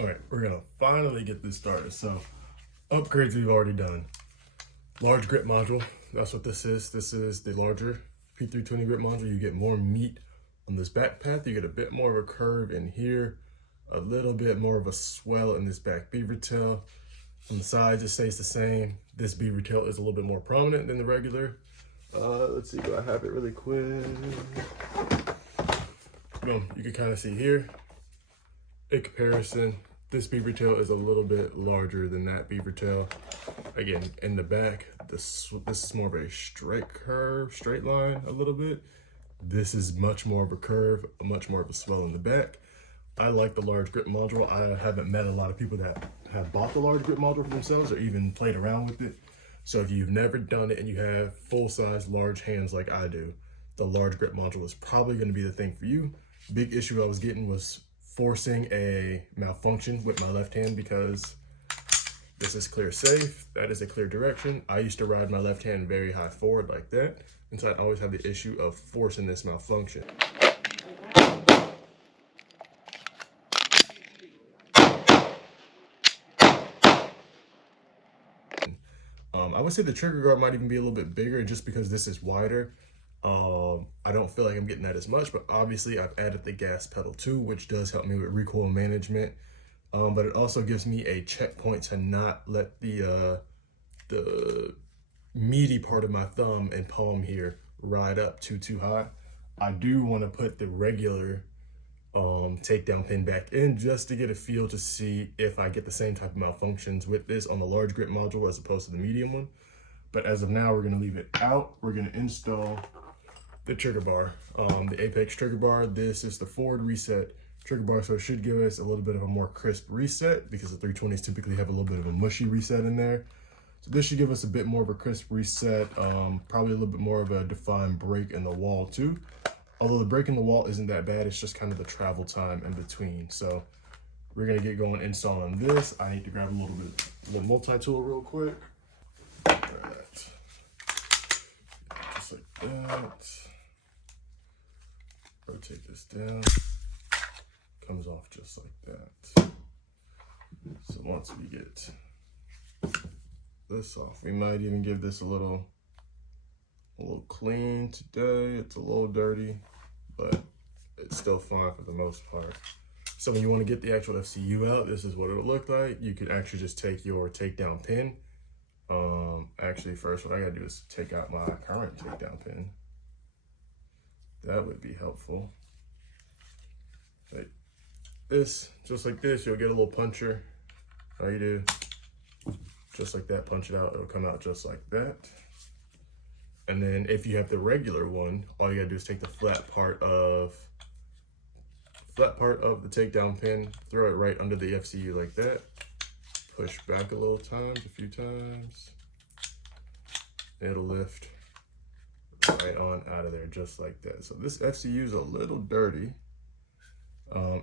All right, we're gonna finally get this started. So upgrades we've already done. Large grip module, that's what this is. This is the larger P320 grip module. You get more meat on this back path. You get a bit more of a curve in here, a little bit more of a swell in this back beaver tail. On the sides, it stays the same. This beaver tail is a little bit more prominent than the regular. Let's see, do I have it really quick? Boom, you can kind of see here. In comparison, this beaver tail is a little bit larger than that beaver tail. Again, in the back, this is more of a straight curve, straight line a little bit. This is much more of a curve, much more of a swell in the back. I like the large grip module. I haven't met a lot of people that have bought the large grip module for themselves or even played around with it. So if you've never done it and you have full-size large hands like I do, the large grip module is probably going to be the thing for you. Big issue I was getting was forcing a malfunction with my left hand, because this is clear safe, that is a clear direction. I used to ride my left hand very high forward like that, and so I'd always have the issue of forcing this malfunction. I would say the trigger guard might even be a little bit bigger just because this is wider. I don't feel like I'm getting that as much, but obviously I've added the gas pedal too, which does help me with recoil management. But it also gives me a checkpoint to not let the meaty part of my thumb and palm here ride up too high. I do want to put the regular takedown pin back in just to get a feel to see if I get the same type of malfunctions with this on the large grip module as opposed to the medium one. But as of now, we're going to leave it out. We're going to install the trigger bar, the Apex trigger bar. This is the forward reset trigger bar, so it should give us a little bit of a more crisp reset, because the 320s typically have a little bit of a mushy reset in there. So this should give us a bit more of a crisp reset, probably a little bit more of a defined break in the wall too. Although the break in the wall isn't that bad, it's just kind of the travel time in between. So we're gonna get going installing this. I need to grab a little bit of the multi-tool real quick. All right. Just like that. Rotate this down. Comes off just like that. So once we get this off, we might even give this a little clean today. It's a little dirty, but it's still fine for the most part. So when you want to get the actual FCU out, this is what it'll look like. You could actually just take your takedown pin. Actually, first what I gotta do is take out my current takedown pin. That would be helpful. Like this, just like this, you'll get a little puncher. All you do, just like that, punch it out. It'll come out just like that. And then if you have the regular one, all you gotta do is take the flat part of the takedown pin, throw it right under the FCU like that, push back a few times, it'll lift right on out of there just like that. So this FCU is a little dirty.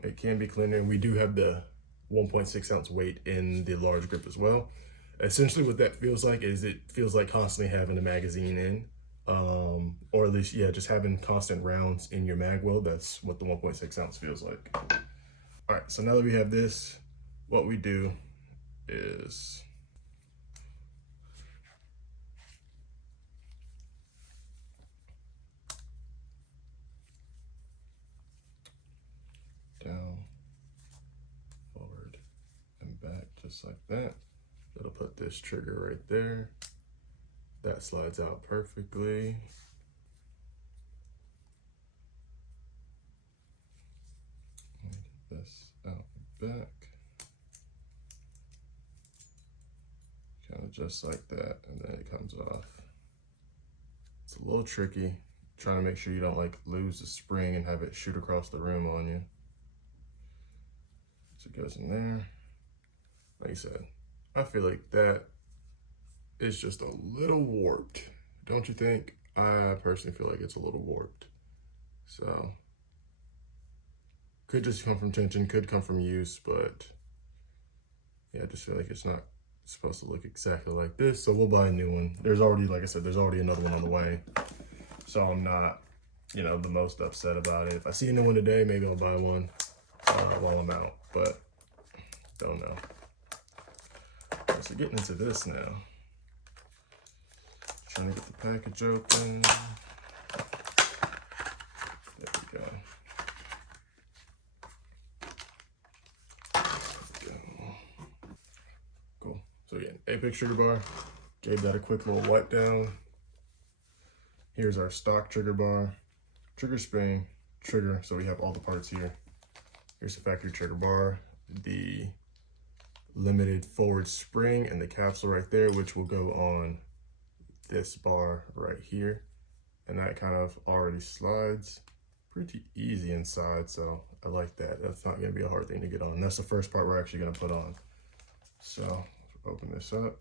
It can be cleaner, and we do have the 1.6 ounce weight in the large grip as well. Essentially what that feels like is it feels like constantly having a magazine in, or at least, yeah, just having constant rounds in your mag well. That's what the 1.6 ounce feels like. All right, so now that we have this, what we do is down, forward, and back, just like that. It'll put this trigger right there. That slides out perfectly. Get this out back. Kind of just like that, and then it comes off. It's a little tricky, trying to make sure you don't like lose the spring and have it shoot across the room on you. So it goes in there. Like I said, I feel like that is just a little warped, don't you think? I personally feel like it's a little warped. So, could just come from tension, could come from use, but yeah, I just feel like it's not supposed to look exactly like this. So we'll buy a new one. There's already, like I said, there's already another one on the way. So I'm not, the most upset about it. If I see a new one today, maybe I'll buy one while I'm out. But Don't know. So getting into this now. Trying to get the package open. There we go. Cool. So yeah, Apex trigger bar. Gave that a quick little wipe down. Here's our stock trigger bar, trigger spring, trigger. So we have all the parts here. Here's the factory trigger bar, the limited forward spring and the capsule right there, which will go on this bar right here. And that kind of already slides pretty easy inside. So I like that. That's not gonna be a hard thing to get on. That's the first part we're actually gonna put on. So open this up.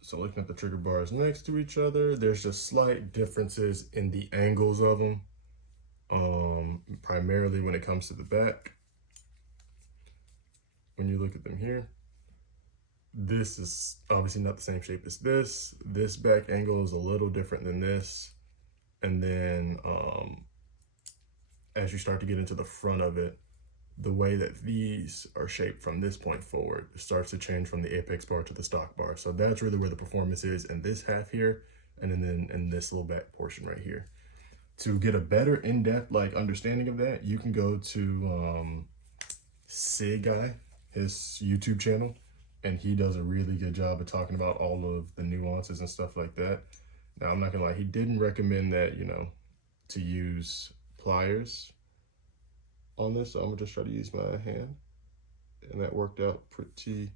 So looking at the trigger bars next to each other, there's just slight differences in the angles of them, primarily when it comes to the back. When you look at them here, this is obviously not the same shape as this. This back angle is a little different than this. And then as you start to get into the front of it, the way that these are shaped from this point forward starts to change from the apex bar to the stock bar. So that's really where the performance is in this half here, and then in this little back portion right here. To get a better in-depth like understanding of that, you can go to SIG Guy, his YouTube channel, and he does a really good job of talking about all of the nuances and stuff like that. Now, I'm not gonna lie, he didn't recommend that, you know, to use pliers on this, so I'm gonna just try to use my hand, and that worked out pretty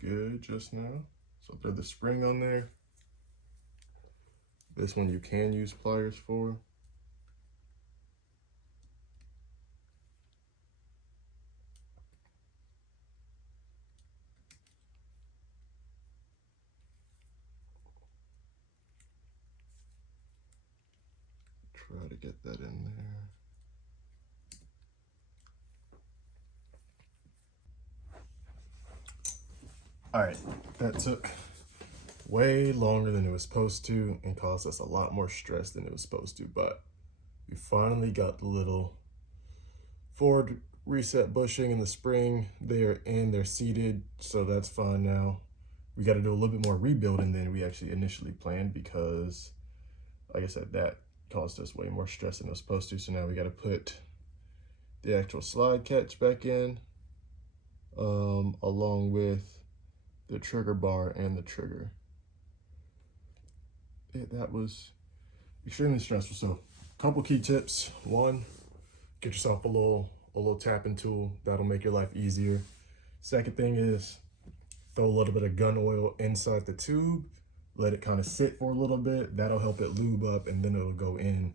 good just now. So throw the spring on there. This one you can use pliers for. Try to get that in there. All right, that took way longer than it was supposed to and caused us a lot more stress than it was supposed to, but we finally got the little forward reset bushing and the spring. They're in, they're seated, so that's fine now. We got to do a little bit more rebuilding than we actually initially planned because, like I said, that caused us way more stress than it was supposed to. So now we got to put the actual slide catch back in, along with the trigger bar and the trigger. That was extremely stressful. So a couple key tips. One, get yourself a little tapping tool. That'll make your life easier. Second thing is throw a little bit of gun oil inside the tube. Let it kind of sit for a little bit. That'll help it lube up, and then it'll go in.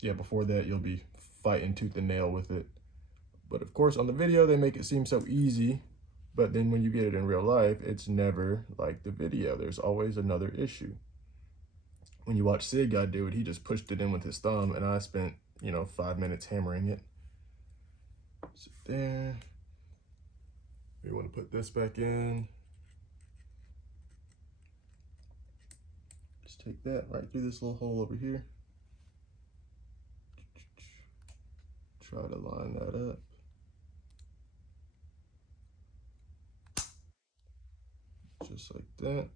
Yeah, before that, you'll be fighting tooth and nail with it. But of course, on the video, they make it seem so easy. But then when you get it in real life, it's never like the video. There's always another issue. When you watch SIG Guy do it, he just pushed it in with his thumb, and I spent, 5 minutes hammering it. So there. We want to put this back in. Just take that right through this little hole over here. Try to line that up. Just like that.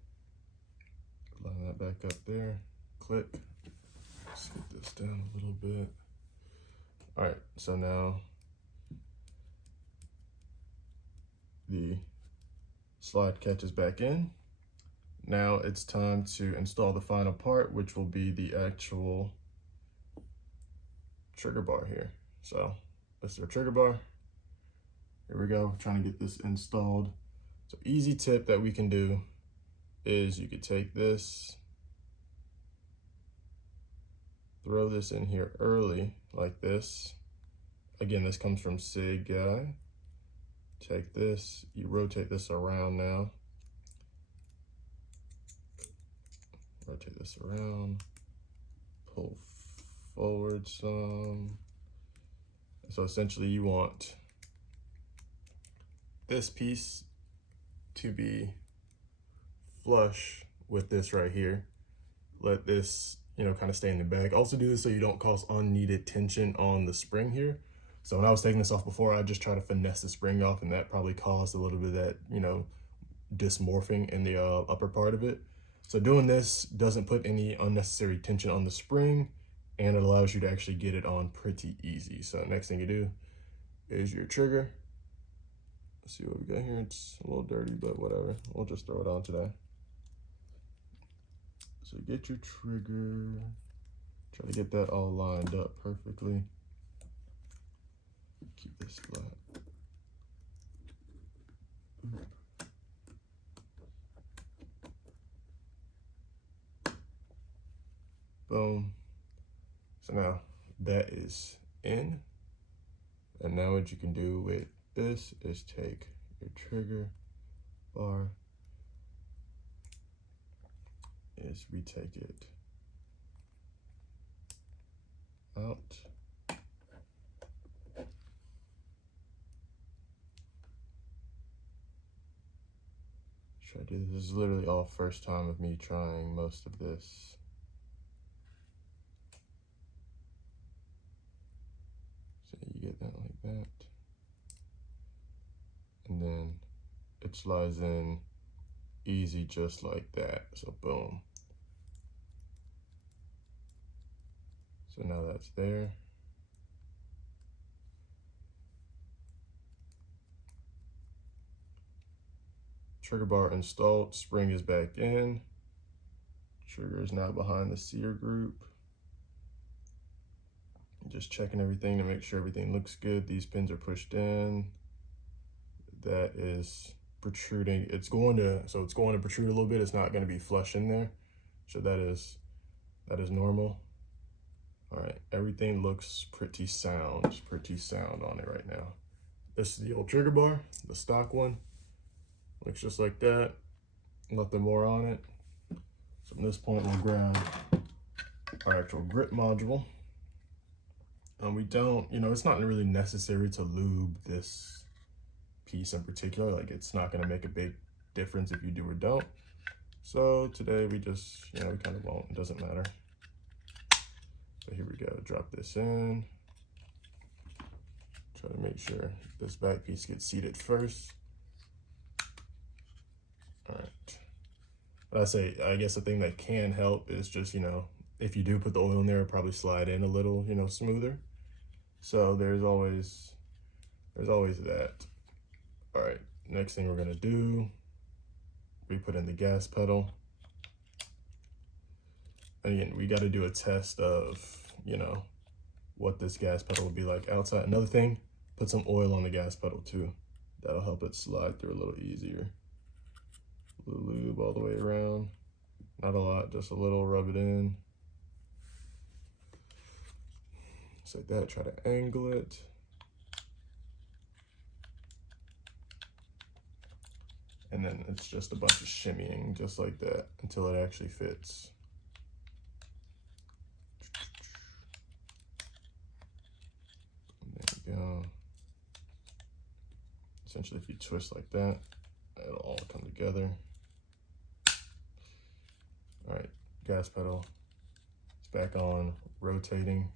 Line that back up there. Click. Let's get this down a little bit. All right, so now the slide catches back in. Now it's time to install the final part, which will be the actual trigger bar here. So this is our trigger bar. Here we go, trying to get this installed. So easy tip that we can do is you could take this, throw this in here early like this. Again, this comes from SIG Guy. Take this, you rotate this around now. Rotate this around, pull forward some. So essentially you want this piece to be flush with this right here. Let this, you know, kind of stay in the bag. Also do this so you don't cause unneeded tension on the spring here. So when I was taking this off before, I just try to finesse the spring off, and that probably caused a little bit of that, you know, dysmorphing in the upper part of it. So doing this doesn't put any unnecessary tension on the spring, and it allows you to actually get it on pretty easy. So next thing you do is your trigger. Let's see what we got here. It's a little dirty, but whatever. We'll just throw it on today. So get your trigger. Try to get that all lined up perfectly. Keep this flat. Boom. So now that is in. And now what you can do with this is take your trigger bar, is we take it out. Try to do this is literally all first time of me trying most of this. So you get that like that. And then it slides in easy just like that. So boom. So now that's there. Trigger bar installed, spring is back in. Trigger is now behind the sear group. Just checking everything to make sure everything looks good. These pins are pushed in. That is protruding. It's going to protrude a little bit. It's not going to be flush in there. So that is normal. All right, everything looks pretty sound on it right now. This is the old trigger bar, the stock one. Looks just like that, nothing more on it. So from this point, we'll grab our actual grip module. We don't, you know, it's not really necessary to lube this piece in particular. Like, it's not gonna make a big difference if you do or don't. So today we just, you know, we kind of won't, it doesn't matter. So here we go, drop this in. Try to make sure this back piece gets seated first. All right. But I guess the thing that can help is just, you know, if you do put the oil in there, it'll probably slide in a little, you know, smoother. So there's always that. All right, next thing we're gonna do, we put in the gas pedal. And again, we gotta do a test of, you know, what this gas pedal will be like outside. Another thing, put some oil on the gas pedal too. That'll help it slide through a little easier. A little lube all the way around. Not a lot, just a little, rub it in. Just like that, try to angle it. And then it's just a bunch of shimmying, just like that, until it actually fits. There we go. Essentially, if you twist like that, it'll all come together. All right, gas pedal, it's back on, rotating.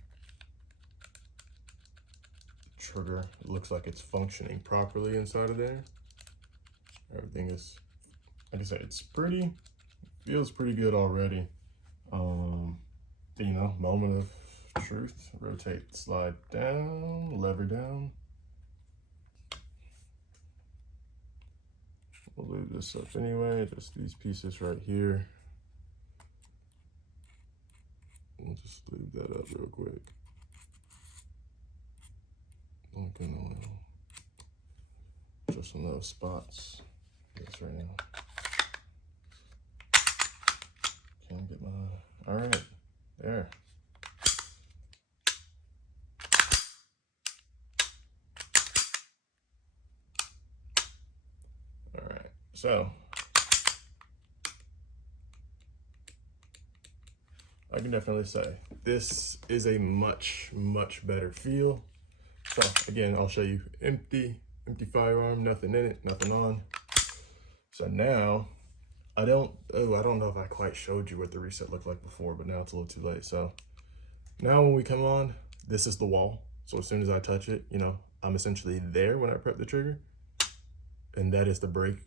The trigger, it looks like it's functioning properly inside of there. Everything is, like I said, feels pretty good already. You know, moment of truth, rotate, slide down, lever down. We'll lube this up anyway, just these pieces right here. We'll just lube that up real quick. Okay, just on those spots. This right now. Can't get my, all right, there. All right, so I can definitely say this is a much better feel. So again, I'll show you empty firearm, nothing in it, nothing on. So now I don't know if I quite showed you what the reset looked like before, but now it's a little too late. So now when we come on, this is the wall. So as soon as I touch it, you know, I'm essentially there when I prep the trigger, and that is the brake.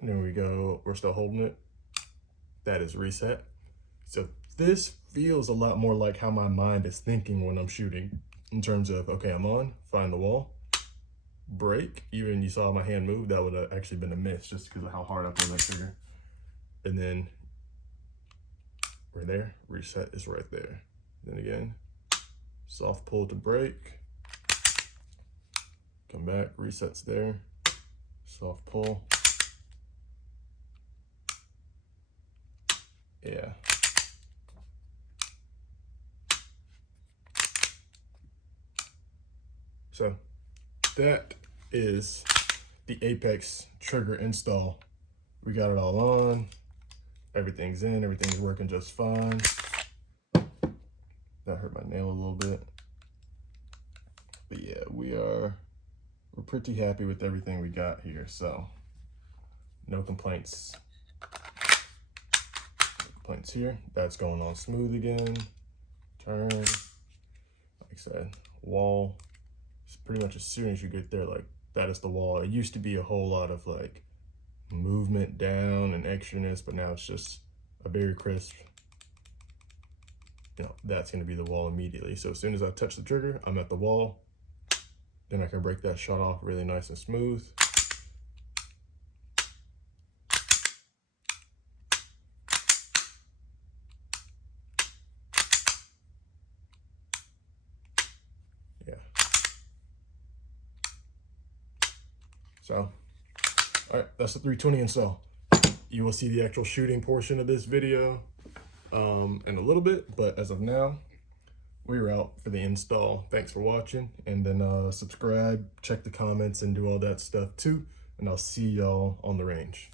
And there we go, we're still holding it. That is reset. So this feels a lot more like how my mind is thinking when I'm shooting, in terms of, okay, I'm on, find the wall, brake. Even you saw my hand move, that would have actually been a miss just because of how hard I pulled that trigger. And then we're there, reset is right there. Then again, soft pull to brake, come back, resets there, soft pull. Yeah. So that is the Apex trigger install. We got it all on, everything's in, everything's working just fine. That hurt my nail a little bit. But yeah, we're pretty happy with everything we got here, so no complaints. Here. That's going on smooth again. Turn. Like I said, wall. It's pretty much as soon as you get there, like, that is the wall. It used to be a whole lot of like movement down and extraness, but now it's just a very crisp, you know, that's going to be the wall immediately. So as soon as I touch the trigger, I'm at the wall. Then I can break that shot off really nice and smooth. Yeah. So, all right, that's the 320 install. You will see the actual shooting portion of this video in a little bit, but as of now, we're out for the install. Thanks for watching, and then subscribe, check the comments, and do all that stuff too, and I'll see y'all on the range.